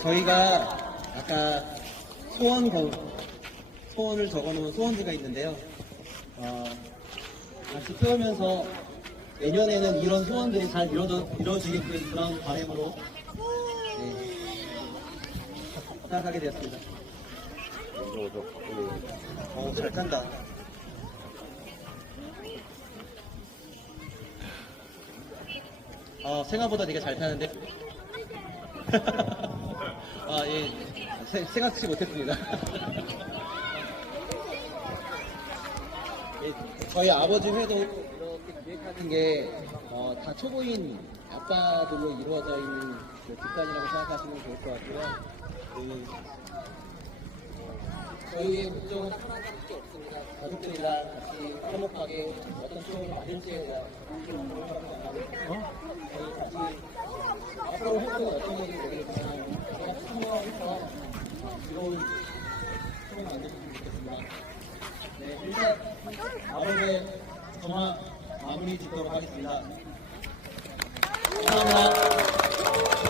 저희가 아까 소원을 적어놓은 소원지가 있는데요. 같이 태우면서 내년에는 이런 소원들이 잘 이루어지게끔 그런 바람으로 시작하게 되었습니다. 잘 탄다. 생각보다 되게 잘 타는데. 예. 생각지 못했습니다. 예, 저희 아버지 회도 이렇게 기획하는 게, 다 초보인 아빠들로 이루어져 있는 그 집단이라고 생각하시면 좋을 것 같고요. 저희의 목적은 하나밖에 없습니다. 가족들이랑 같이 화목하게 어떤 추억을 만들지에 대한 저희 같이 앞으로 해도 어떤 일이 되겠지만 제가 참여해서 즐거운 추억을 만들었으면 좋겠습니다. 네, 일단 아버지의 전화 마무리 짓도록 하겠습니다. 감사합니다.